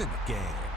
What's in the game?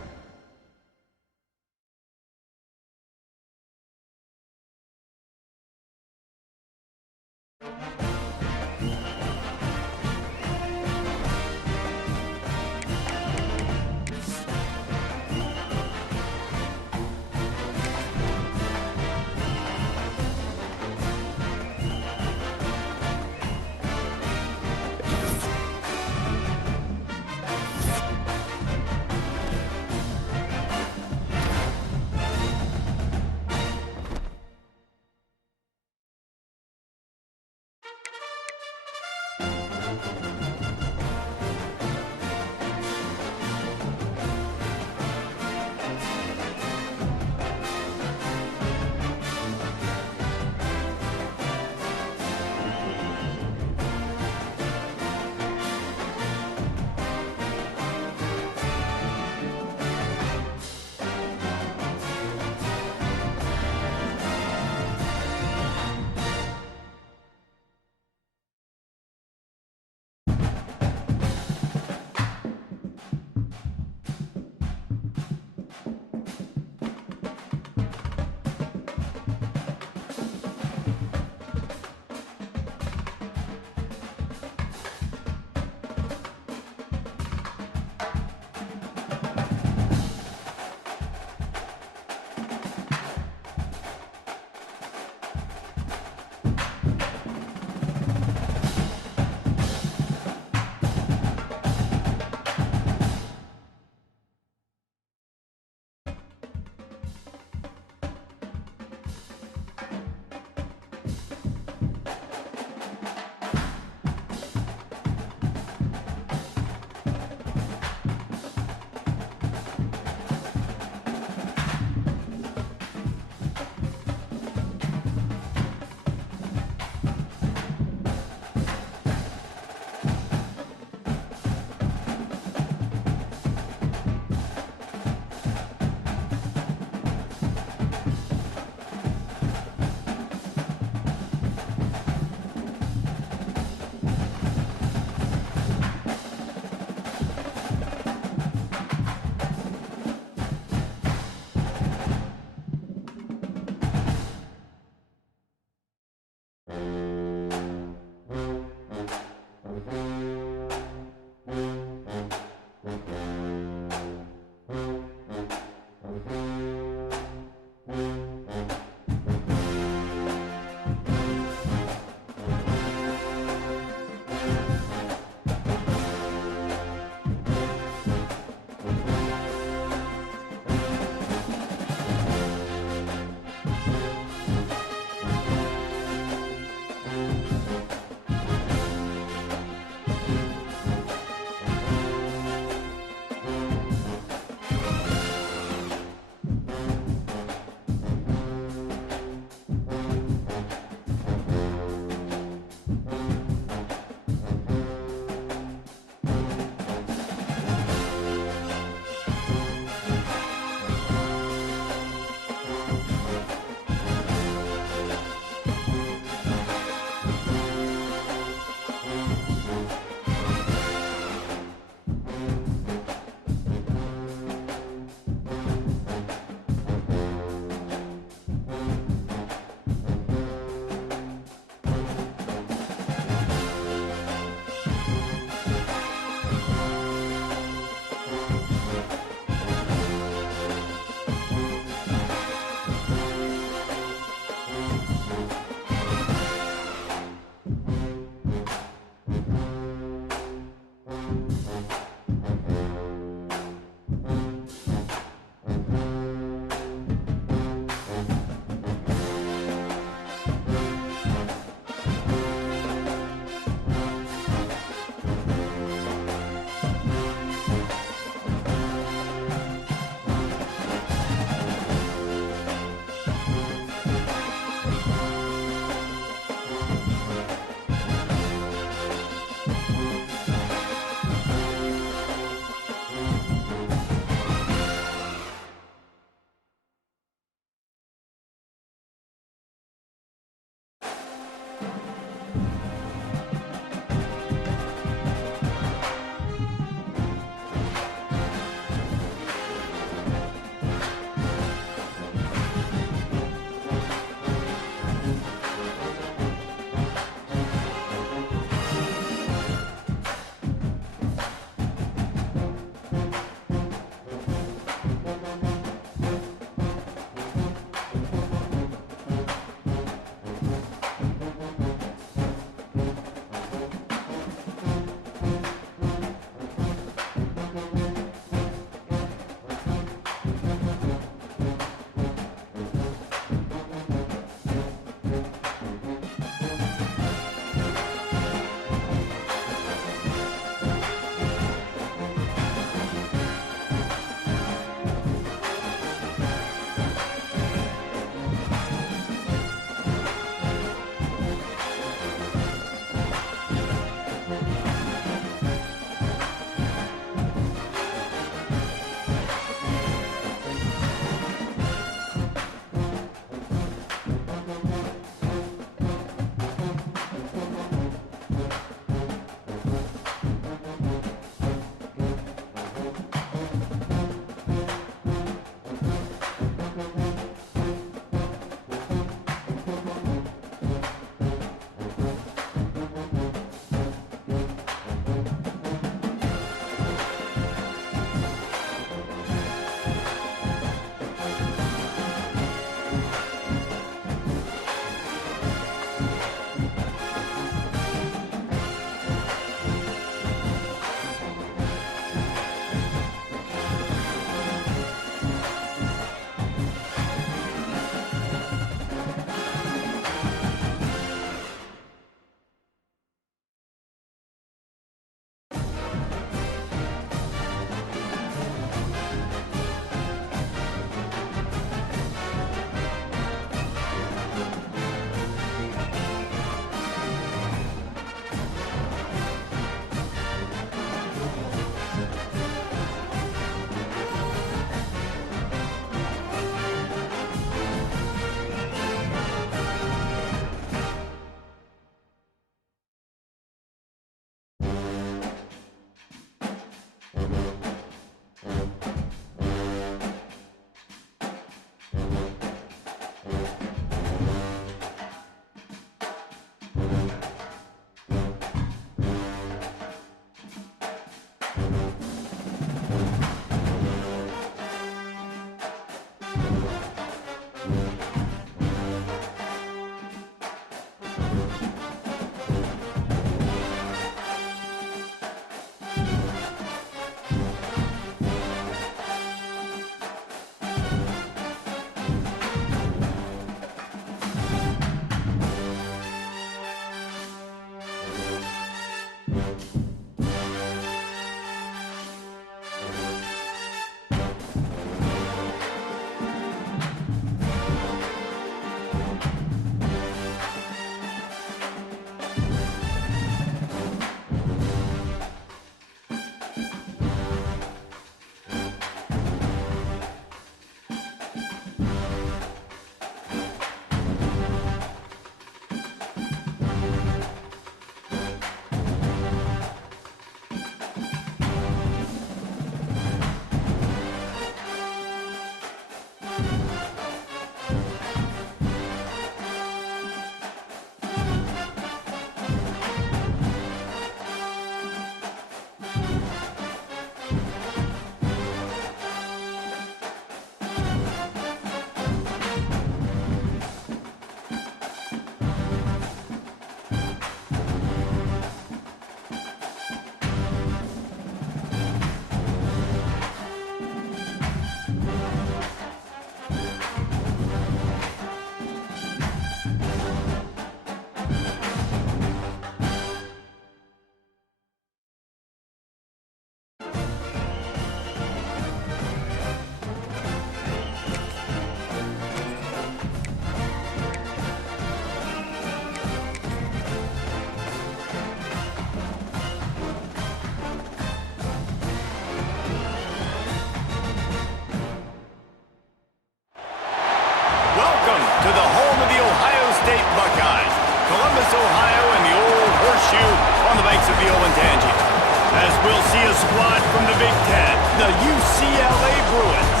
see a squad from the Big Ten, the UCLA Bruins,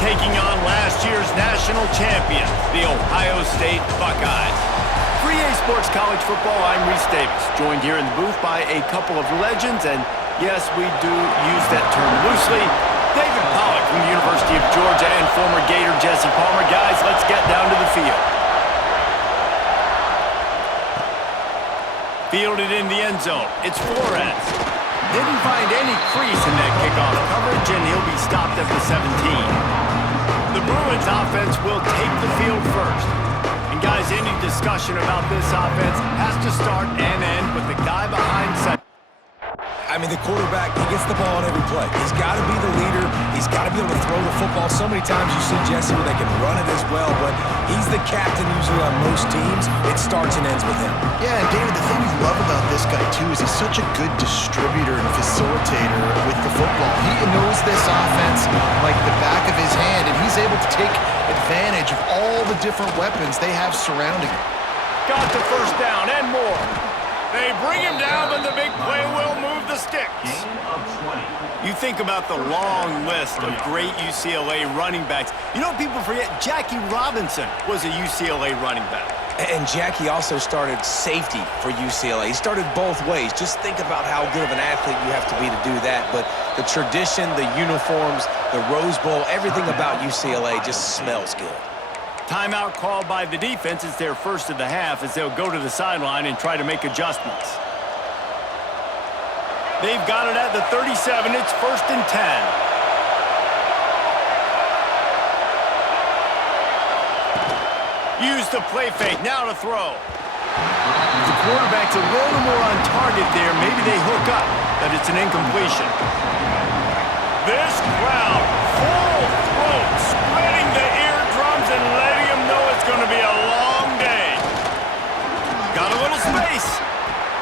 taking on last year's national champion, the Ohio State Buckeyes. For EA Sports College Football, I'm Reese Davis, joined here in the booth by a couple of legends, and yes, we do use that term loosely. David Pollock from the University of Georgia and former Gator Jesse Palmer. Guys, let's get down to the field. Fielded in the end zone, it's Flores. Didn't find any crease in that kickoff coverage, and he'll be stopped at the 17. The Bruins offense will take the field first. And guys, any discussion about this offense has to start and end with the guy behind center. I mean, the quarterback, he gets the ball on every play. He's got to be the leader. He's got to be able to throw the football. So many times you see Jesse where they can run it as well, but he's the captain usually on most teams. It starts and ends with him. Yeah, and David, the thing we love about this guy, too, is he's such a good distributor and facilitator with the football. He knows this offense like the back of his hand, and he's able to take advantage of all the different weapons they have surrounding him. Got the first down and more. They bring him down, but the big play will move the sticks. You think about the long list of great UCLA running backs. You know what people forget? Jackie Robinson was a UCLA running back. And Jackie also started safety for UCLA. He started both ways. Just think about how good of an athlete you have to be to do that. But the tradition, the uniforms, the Rose Bowl, everything about UCLA just smells good. Timeout called by the defense. It's their first of the half as they'll go to the sideline and try to make adjustments. They've got it at the 37. It's 1st and 10. Use the play fake. Now to throw. The quarterback's a little more on target there. Maybe they hook up, but it's an incompletion. This crowd, full throat, spreading the eardrums and letting them know it's going to be a long day. Got a little space.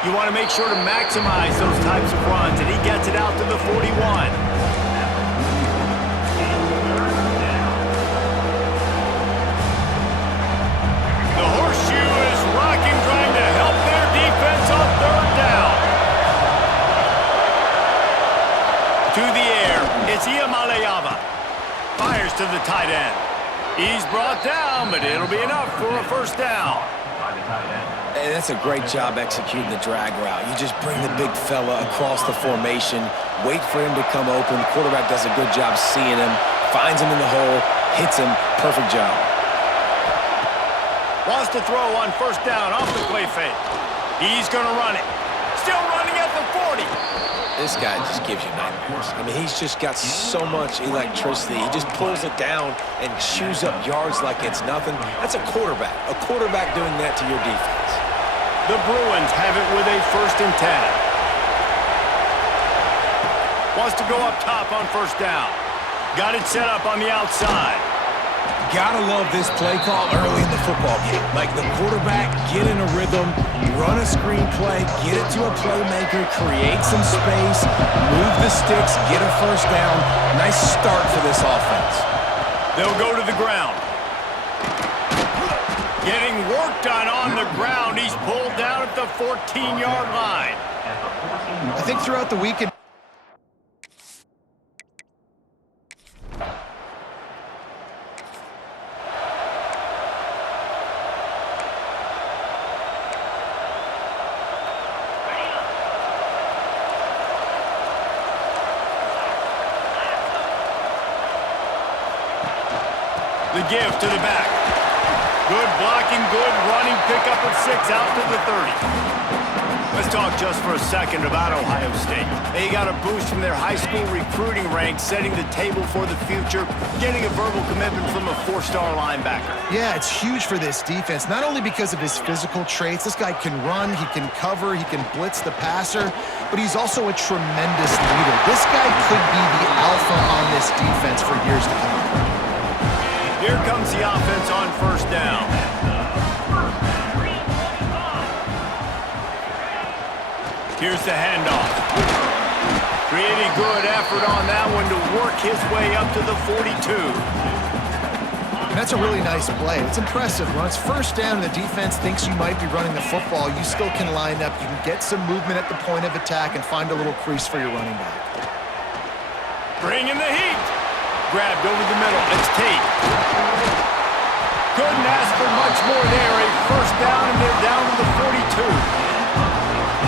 You want to make sure to maximize those types of runs, and he gets it out to the 41. The horseshoe is rocking, trying to help their defense on 3rd down. To the air, it's Iamaleava. Fires to the tight end. He's brought down, but it'll be enough for a 1st down. And that's a great job executing the drag route. You just bring the big fella across the formation, wait for him to come open. The quarterback does a good job seeing him, finds him in the hole, hits him. Perfect job. Wants to throw on 1st down off the play fake. He's going to run it. Still running at the 40. This guy just gives you nightmares. I mean, he's just got so much electricity. He just pulls it down and chews up yards like it's nothing. That's a quarterback. A quarterback doing that to your defense. The Bruins have it with a 1st and 10. Wants to go up top on 1st down. Got it set up on the outside. Gotta love this play call early in the football game. Like the quarterback, get in a rhythm, run a screen play, get it to a playmaker, create some space, move the sticks, get a 1st down. Nice start for this offense. They'll go to the ground. Getting work done on the ground. He's pulled down at the 14-yard line. I think throughout the weekend, the give to the back. Good blocking, good running, pickup of 6 out to the 30. Let's talk just for a second about Ohio State. They got a boost from their high school recruiting ranks, setting the table for the future, getting a verbal commitment from a 4-star linebacker. yeah, it's huge for this defense, not only because of his physical traits. This guy can run, he can cover, he can blitz the passer, but he's also a tremendous leader. This guy could be the alpha on this defense for years to come. Here comes the offense on 1st down. Here's the handoff. Pretty good effort on that one to work his way up to the 42. And that's a really nice play. It's impressive. When it's first down and the defense thinks you might be running the football, you still can line up. You can get some movement at the point of attack and find a little crease for your running back. Bring in the heat. Grabbed over the middle. It's Tate. Couldn't ask for much more there. A first down, and they're down to the 42.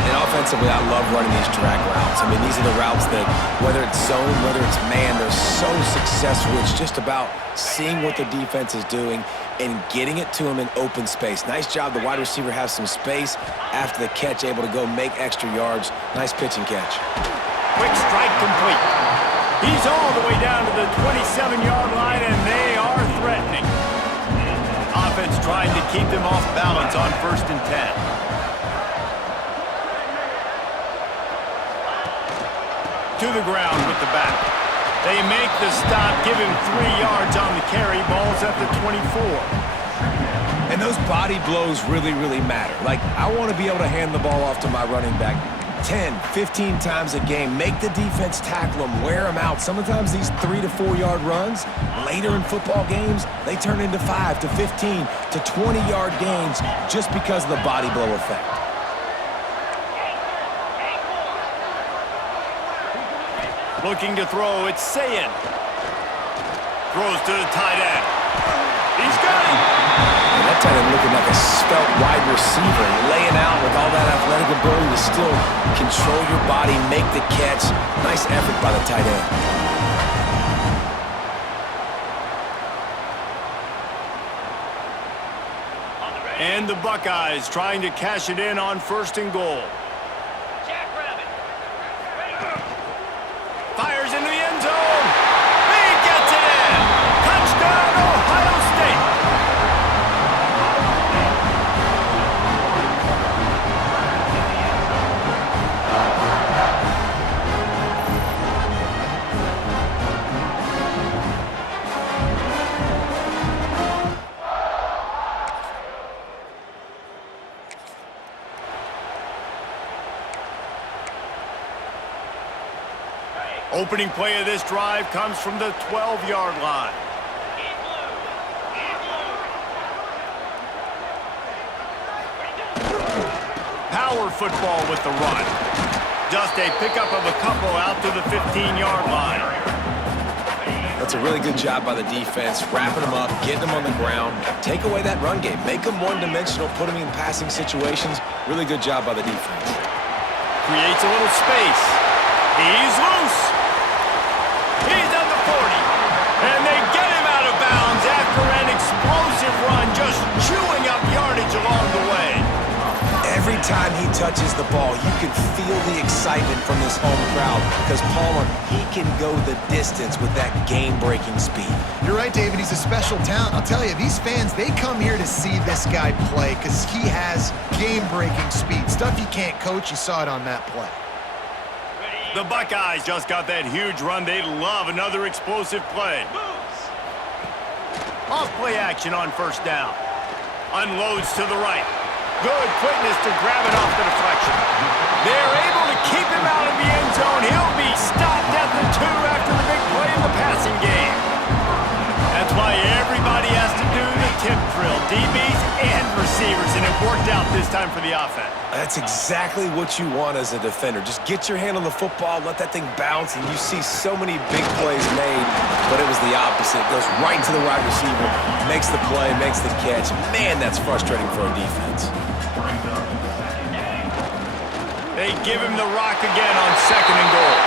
And offensively, I love running these drag routes. I mean, these are the routes that, whether it's zone, whether it's man, they're so successful. It's just about seeing what the defense is doing and getting it to them in open space. Nice job. The wide receiver has some space after the catch, able to go make extra yards. Nice pitch and catch. Quick strike complete. He's all the way down to the 27-yard line, and they are threatening. Offense trying to keep them off balance on 1st and 10. To the ground with the back. They make the stop, give him 3 yards on the carry. Ball's at the 24. And those body blows really, really matter. Like, I want to be able to hand the ball off to my running back 10, 15 times a game. Make the defense tackle them, wear them out. Sometimes these 3 to 4 yard runs, later in football games, they turn into 5 to 15 to 20 yard gains just because of the body blow effect. Looking to throw, it's Sayin. Throws to the tight end. He's got him. And that tight end looking like a svelte wide receiver, laying out with all that athletic ability to still control your body, make the catch. Nice effort by the tight end. And the Buckeyes trying to cash it in on 1st and goal. Fires into the end zone. He gets it in. Touchdown, Ohio State. Opening play of this drive comes from the 12-yard line. Power football with the run. Just a pickup of a couple out to the 15-yard line. That's a really good job by the defense, wrapping them up, getting them on the ground. Take away that run game. Make them one-dimensional, put them in passing situations. Really good job by the defense. Creates a little space. He's loose. He's at the 40, and they get him out of bounds after an explosive run, just chewing up yardage along the way. Every time he touches the ball, you can feel the excitement from this home crowd because Palmer, he can go the distance with that game-breaking speed. You're right, David. He's a special talent. I'll tell you, these fans, they come here to see this guy play because he has game-breaking speed. Stuff you can't coach. You saw it on that play. The Buckeyes just got that huge run. They love another explosive play. Off play action on 1st down. Unloads to the right. Good quickness to grab it off the deflection. They're able to keep him out of the end zone. He'll be stopped at the 2 after the big play in the passing game. That's why everybody has to do the tip drill, DBs and receivers, and it worked out this time for the offense. That's exactly what you want as a defender. Just get your hand on the football, let that thing bounce, and you see so many big plays made, but it was the opposite. It goes right to the wide receiver, makes the play, makes the catch. Man, that's frustrating for a defense. They give him the rock again on 2nd and goal.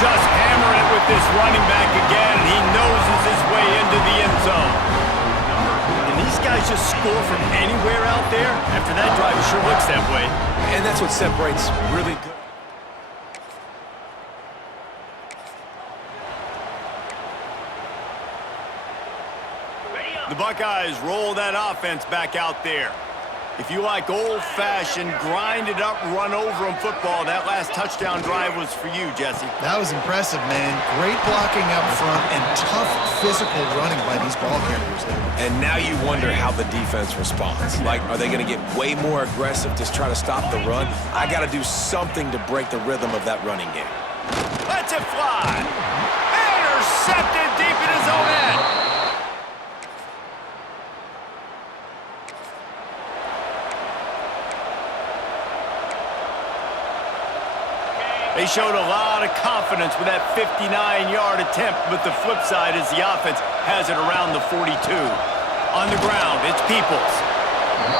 Just hammering it with this running back again, and he noses his way into the end zone. And these guys just score from anywhere out there. After that drive, it sure looks that way. And that's what separates really good. The Buckeyes roll that offense back out there. If you like old-fashioned, grind-it-up, run-over-'em football, that last touchdown drive was for you, Jesse. That was impressive, man. Great blocking up front and tough physical running by these ball carriers there. And now you wonder how the defense responds. Like, are they going to get way more aggressive to try to stop the run? I got to do something to break the rhythm of that running game. Lets it fly. Intercepted deep in his own end. They showed a lot of confidence with that 59-yard attempt, but the flip side is the offense has it around the 42. On the ground, it's Peoples.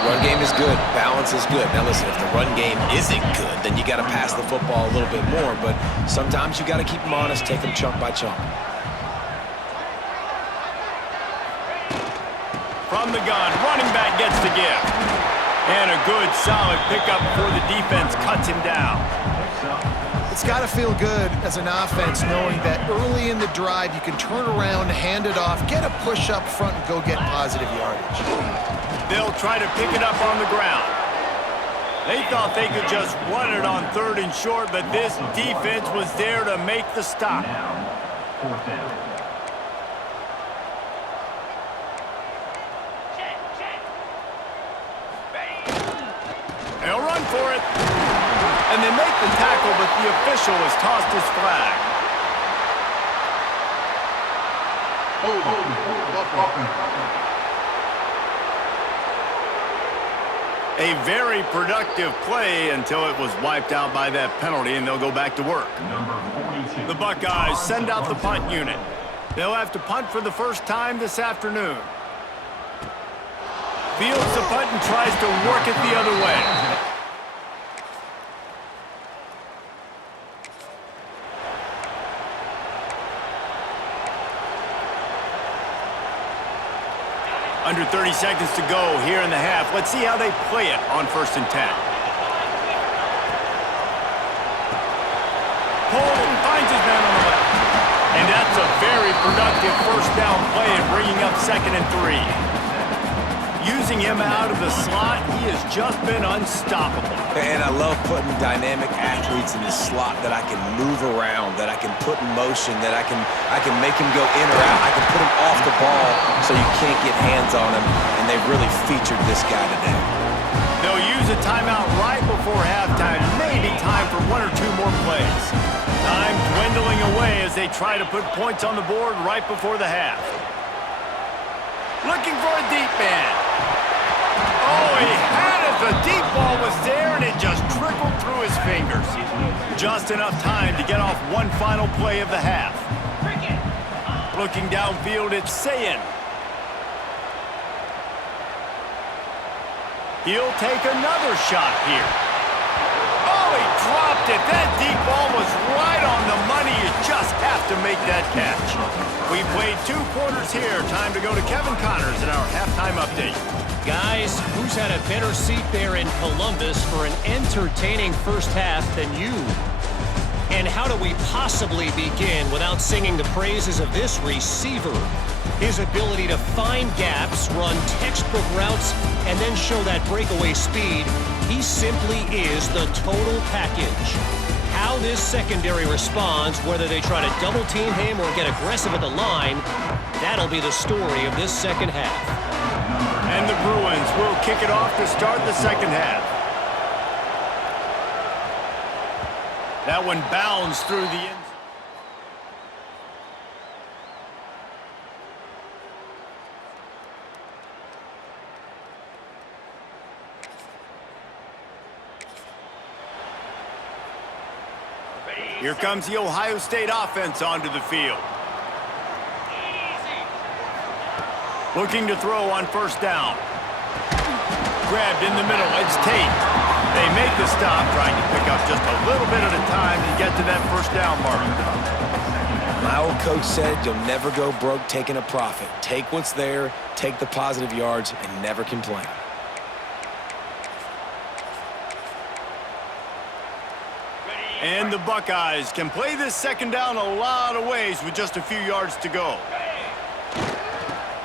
Run game is good. Balance is good. Now listen, if the run game isn't good, then you got to pass the football a little bit more, but sometimes you got to keep them honest, take them chunk by chunk. From the gun, running back gets the gift. And a good, solid pickup before the defense cuts him down. It's got to feel good as an offense knowing that early in the drive you can turn around, hand it off, get a push up front, and go get positive yardage. They'll try to pick it up on the ground. They thought they could just run it on 3rd and short, but this defense was there to make the stop. Fourth down. They'll run for it. And they make the tackle, but the official has tossed his flag. A very productive play until it was wiped out by that penalty, and they'll go back to work. The Buckeyes send out the punt unit. They'll have to punt for the first time this afternoon. Fields the punt and tries to work it the other way. Under 30 seconds to go here in the half. Let's see how they play it on 1st and 10. Holden finds his man on the left. And that's a very productive first down play and bringing up 2nd and 3. Using him out of the slot, he has just been unstoppable. And I love putting dynamic athletes in the slot that I can move around, that I can put in motion, that I can make him go in or out. I can put him off the ball so you can't get hands on him, and they've really featured this guy today. They'll use a timeout right before halftime, maybe time for 1 or 2 more plays. Time dwindling away as they try to put points on the board right before the half. Looking for a deep man. Oh, he had it. The deep ball was there, and it just trickled through his fingers. Just enough time to get off one final play of the half. Looking downfield, it's Sayin. He'll take another shot here. Oh, he dropped it. That deep ball was right on the money. You just have to make that catch. We played 2 quarters here. Time to go to Kevin Connors in our halftime update. Guys, who's had a better seat there in Columbus for an entertaining first half than you? And how do we possibly begin without singing the praises of this receiver? His ability to find gaps, run textbook routes, and then show that breakaway speed. He simply is the total package. How this secondary responds, whether they try to double team him or get aggressive at the line, that'll be the story of this second half. And the Bruins will kick it off to start the second half. That one bounds through the end. Here comes the Ohio State offense onto the field. Looking to throw on 1st down. Grabbed in the middle, it's Tate. They make the stop, trying to pick up just a little bit at a time to get to that 1st down mark. My old coach said you'll never go broke taking a profit. Take what's there, take the positive yards, and never complain. And the Buckeyes can play this 2nd down a lot of ways with just a few yards to go.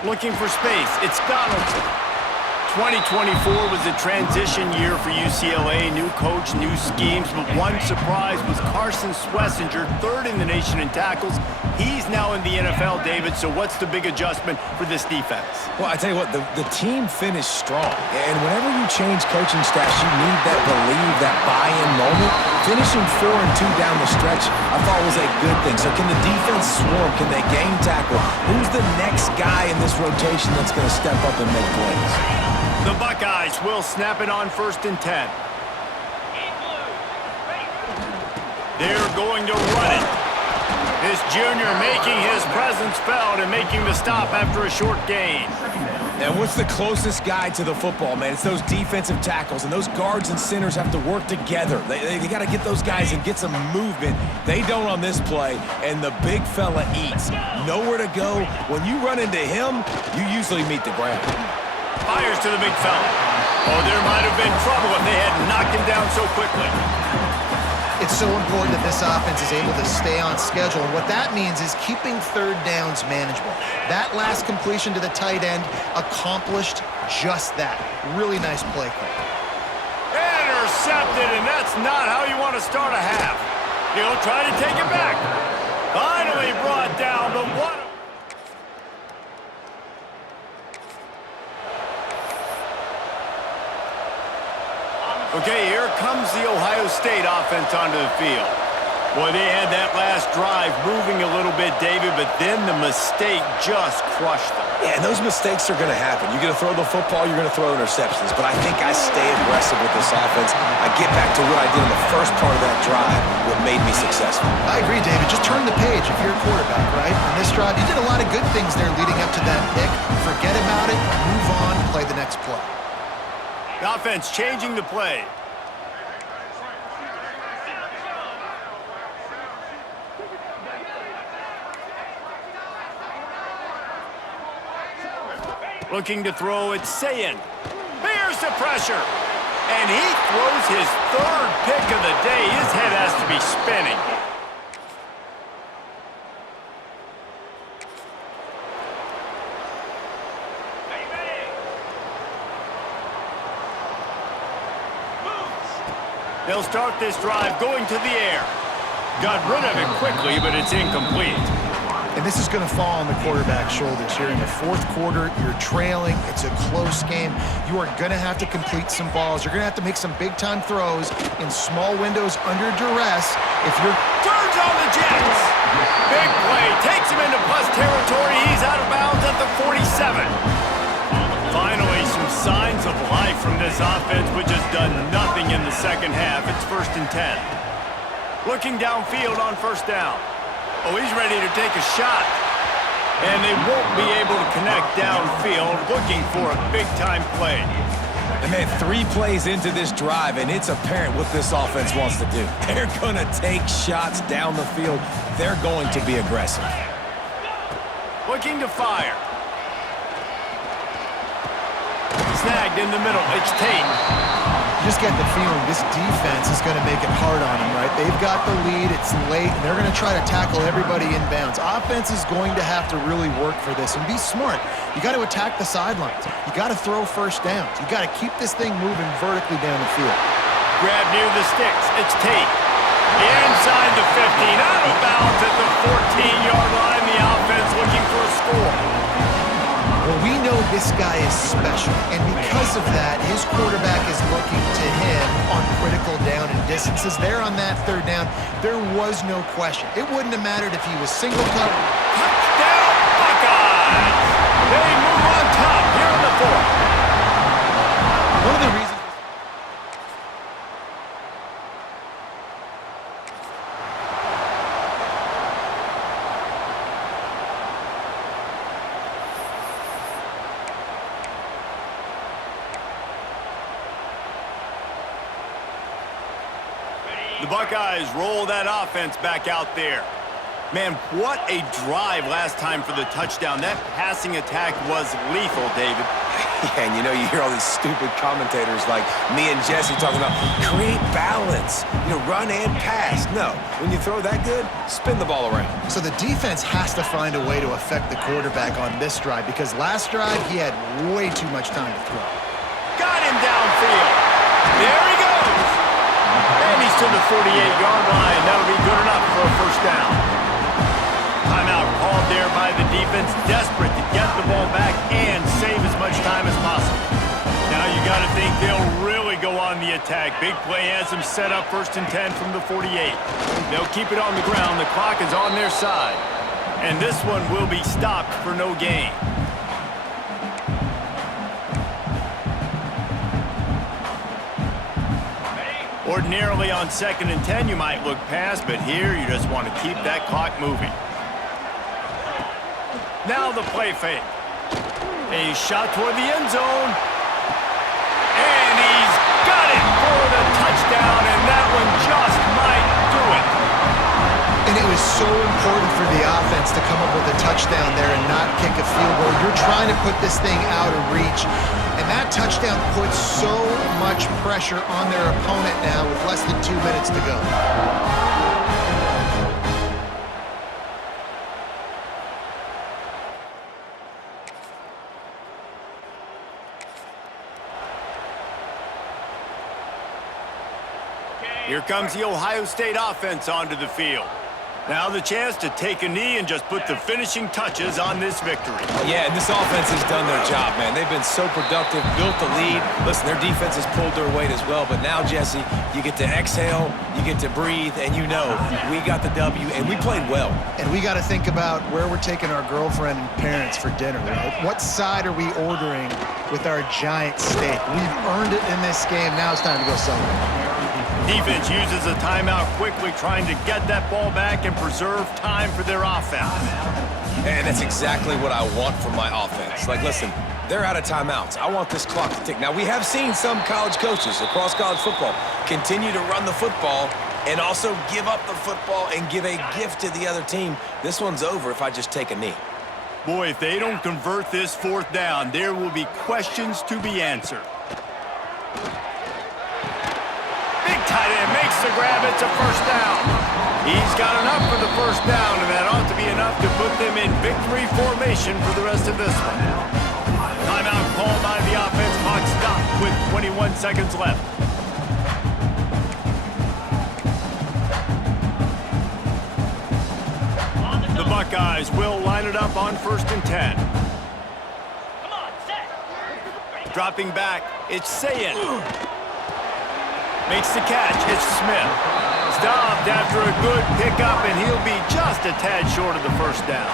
Looking for space, it's Donaldson. 2024 was a transition year for UCLA. New coach, new schemes, but one surprise was Carson Schlesinger, 3rd in the nation in tackles. He's now in the NFL, David, so what's the big adjustment for this defense? Well, I tell you what, the team finished strong. And whenever you change coaching staffs, you need that believe, that buy-in moment. Finishing 4-2 down the stretch, I thought was a good thing. So can the defense swarm? Can they game tackle? Who's the next guy in this rotation that's going to step up and make plays? The Buckeyes will snap it on 1st and 10. They're going to run it. This junior making his presence felt and making the stop after a short gain. And what's the closest guy to the football, man? It's those defensive tackles, and those guards and centers have to work together. They got to get those guys and get some movement. They don't on this play, and the big fella eats. Nowhere to go. When you run into him, you usually meet the ground. Fires to the big fella. Oh, there might have been trouble if they had knocked him down so quickly. It's so important that this offense is able to stay on schedule, and what that means is keeping third downs manageable. That last completion to the tight end accomplished just that. Really nice play call. Intercepted, and that's not how you want to start a half. He'll try to take it back. Finally brought down, but what? Okay, here comes the Ohio State offense onto the field. Boy, they had that last drive moving a little bit, David, but then the mistake just crushed them. Yeah, and those mistakes are going to happen. You're going to throw the football, you're going to throw interceptions. But I think I stay aggressive with this offense. I get back to what I did in the first part of that drive, what made me successful. I agree, David. Just turn the page if you're a quarterback, right? On this drive, you did a lot of good things there leading up to that pick. Forget about it, move on, play the next play. The offense changing the play. Looking to throw, it's Sayin. Bears the pressure. And he throws his third pick of the day. His head has to be spinning. They'll start this drive going to the air. Got rid of it quickly, but it's incomplete. And this is going to fall on the quarterback's shoulders here in the fourth quarter. You're trailing. It's a close game. You are going to have to complete some balls. You're going to have to make some big-time throws in small windows under duress. If you're... Turns on the Jets. Big play. Takes him into plus territory. He's out of bounds at the 47. Finally, some signs of life from this offense, which has done nothing in the second half. It's 1st and 10. Looking downfield on first down. Oh, he's ready to take a shot. And they won't be able to connect downfield, looking for a big-time play. And man, 3 plays into this drive, and it's apparent what this offense wants to do. They're going to take shots down the field. They're going to be aggressive. Looking to fire. Snagged in the middle. It's Tate. You just get the feeling this defense is going to make it hard on them, right? They've got the lead. It's late, and they're going to try to tackle everybody inbounds. Offense is going to have to really work for this and be smart. You got to attack the sidelines. You got to throw first downs. You got to keep this thing moving vertically down the field. Grab near the sticks. It's Tate. Inside the 15. Out of bounds at the 14-yard line. The offense looking for a score. Well, we know this guy is special, and because of that, his quarterback is looking to him on critical down and distances. There on that third down, there was no question. It wouldn't have mattered if he was single cover. Touchdown, Buckeyes! They move on top here in the fourth. One of the reasons... The Buckeyes roll that offense back out there. Man, what a drive last time for the touchdown. That passing attack was lethal, David. Yeah, and you know, you hear all these stupid commentators like me and Jesse talking about create balance, run and pass. No, when you throw that good, spin the ball around. So the defense has to find a way to affect the quarterback on this drive because last drive, he had way too much time to throw. Got him downfield. There he goes. And he's to the 48-yard line. That'll be good enough for a first down. Timeout called there by the defense, desperate to get the ball back and save as much time as possible. Now you got to think they'll really go on the attack. Big play has them set up 1st and 10 from the 48. They'll keep it on the ground. The clock is on their side. And this one will be stopped for no gain. Ordinarily on 2nd and 10, you might look past, but here you just want to keep that clock moving. Now the play fake. A shot toward the end zone. And he's got it for the touchdown, and that one just might do it. And it was so important for the offense to come up with a touchdown there and not kick a field goal. You're trying to put this thing out of reach. And that touchdown puts so much pressure on their opponent now with less than 2 minutes to go. Here comes the Ohio State offense onto the field. Now the chance to take a knee and just put the finishing touches on this victory. Yeah, and this offense has done their job, man. They've been so productive, built the lead. Listen, their defense has pulled their weight as well. But now, Jesse, you get to exhale, you get to breathe, and you know we got the W, and we played well. And we got to think about where we're taking our girlfriend and parents for dinner, right? What side are we ordering with our giant steak? We've earned it in this game. Now it's time to go celebrate. Defense uses a timeout quickly, trying to get that ball back and preserve time for their offense. And that's exactly what I want from my offense. Like, listen, they're out of timeouts. I want this clock to tick. Now, we have seen some college coaches across college football continue to run the football and also give up the football and give a gift to the other team. This one's over if I just take a knee. Boy, if they don't convert this 4th down, there will be questions to be answered. Big tight end makes the grab. It's a 1st down. He's got enough for the 1st down, and that ought to be enough to put them in victory formation for the rest of this one. Timeout called by the offense. Clock stopped with 21 seconds left. The Buckeyes will line it up on 1st and 10. Dropping back, it's Sayin. Makes the catch, it's Smith. Stopped after a good pickup, and he'll be just a tad short of the 1st down.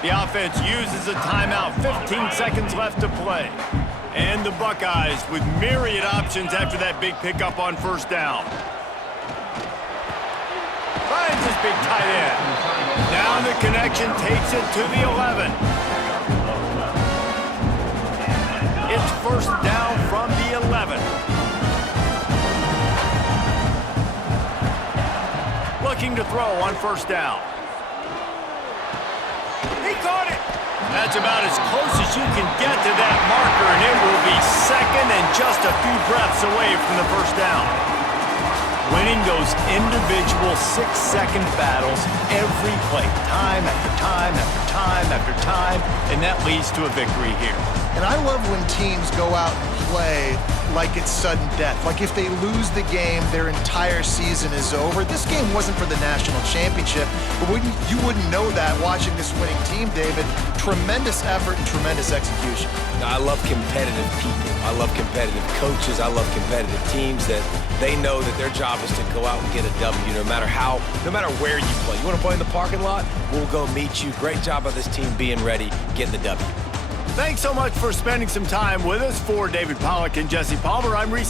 The offense uses a timeout, 15 seconds left to play. And the Buckeyes with myriad options after that big pickup on 1st down. Finds his big tight end. Down the connection, takes it to the 11. It's 1st down from the 11. Looking to throw on 1st down. He caught it. That's about as close as you can get to that marker, and it will be 2nd and just a few breaths away from the 1st down. Winning those individual 6-second battles every play, time after time after time after time, and that leads to a victory here. And I love when teams go out and play like it's sudden death. Like if they lose the game, their entire season is over. This game wasn't for the national championship, but you wouldn't know that watching this winning team, David. Tremendous effort and tremendous execution. I love competitive people. I love competitive coaches. I love competitive teams that they know that their job is to go out and get a W no matter where you play. You want to play in the parking lot? We'll go meet you. Great job by this team being ready, getting the W. Thanks so much for spending some time with us. For David Pollack and Jesse Palmer, I'm Reese.